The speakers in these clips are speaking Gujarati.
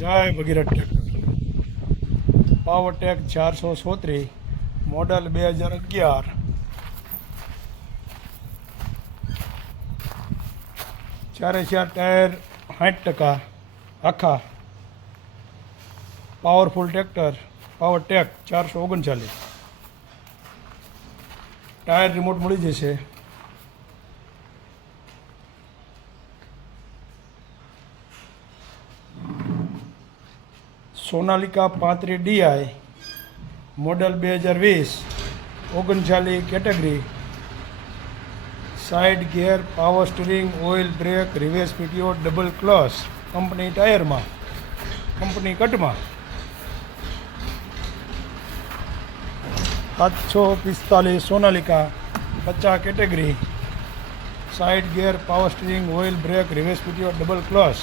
જય ભગીરથ ટ્રેક્ટર પાવરટેક 437 મોડલ 2011 ચારે ચાર ટાયર 60% આખા powerful tractor Powertrac 439 tyre remote મળી જશે. Sonalika 35 DI model 2020 39 category. Side gear, power steering, oil brake, reverse PTO, double clutch, company ટાયરમાં, કંપની કટમાં. 745 Sonalika 50 category. Side gear, power steering, oil brake, reverse PTO, double clutch.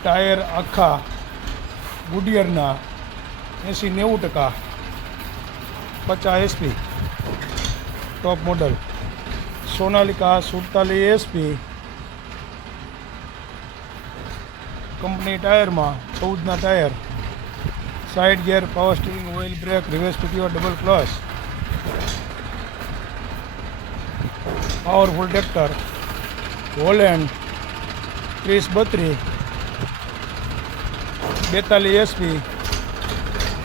Tyre આખા ગુડિયરના 80-90%, 50 SP top model. Sonalika 47 SP company ટાયરમાં, 14ના tyre. Side gear, power steering, oil brake, reverse PTO, double clutch. Powerful tractor Holland 30-32 42 SP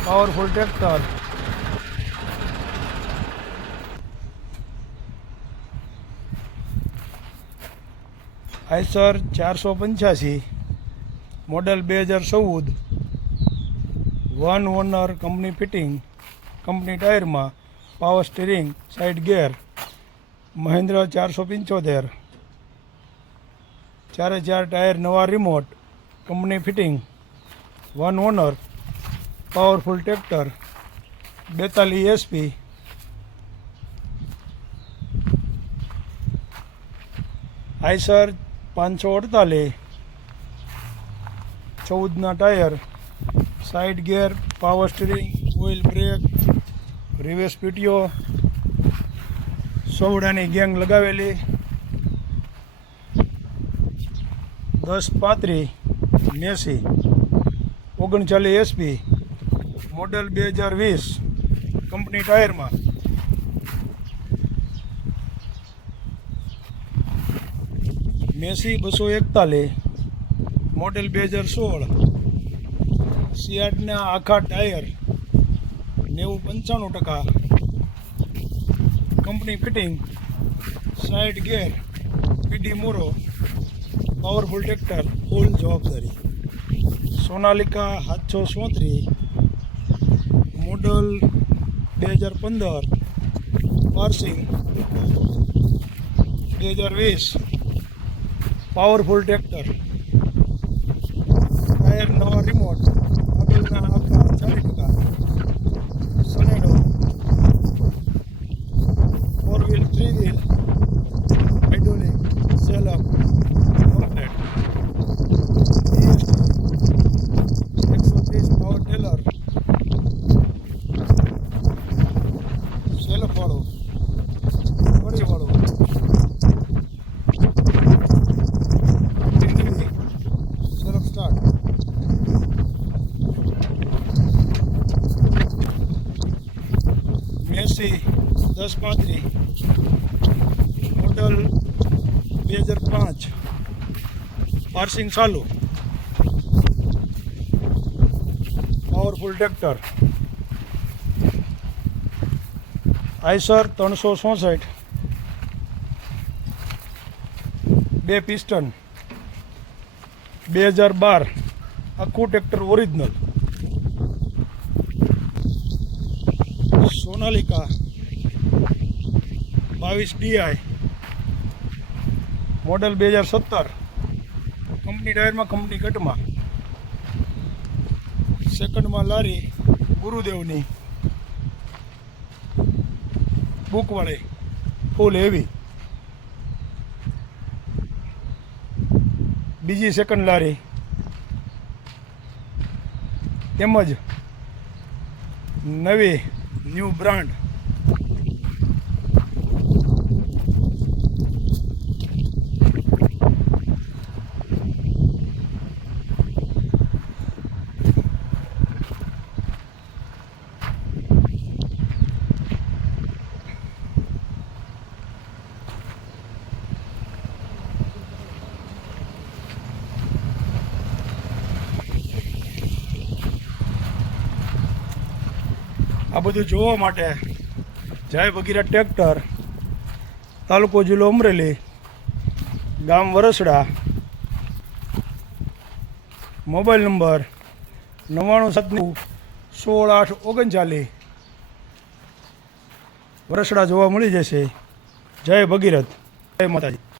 powerful tractor. Eicher 485 model 2014 one owner, company fitting, company ટાયરમાં, power steering, side gear. Mahindra 475 ચારે ચાર ટાયર નવા, remote, company fitting, one owner, powerful tractor 42 SP. Eicher 548 14ના tyre. Side gear, power steering, oil brake, reverse PTO, સોવડાની ગેંગ લગાવેલી. 1035 80 39 SP મોડલ 2020 કંપની ટાયરમાં. મેસી 241 મોડલ 2016 સિયાટના આખા tyre 90-95%, company fitting, side gear, પીડી મોરો, પાવરફુલ ટ્રેક્ટર, ફૂલ જવાબદારી. Sonalika 737 model 2015 passing 2020 powerful tractor. Tyre નવા, રિમોટ, આગળના આખા 40%. Sanedo 4 wheel 3 wheel hydraulic setup complete. 130 power tiller setup વાળો, વળી વાળો. Setup start. Massey 1035 model 2005 passing ચાલુ, પાવરફુલ ટ્રેક્ટર. આઈસર 366 2 પિસ્ટન 2012 આખું tractor original. Sonalika 22 DI model 2017 company ટાયરમાં, કંપની કટમાં. સેકન્ડમાં લારી ગુરુદેવની બુકવાળી, ફૂલ હેવી. બીજી સેકન્ડ લારી તેમજ નવી ન્યૂ બ્રાન્ડ. આ બધું જોવા માટે જય ભગીરથ ટ્રેક્ટર, તાલુકો જિલ્લો અમરેલી, ગામ વરસડા, મોબાઈલ નંબર 997916 839, વરસડા જોવા મળી જશે. જય ભગીરથ, જય માતાજી.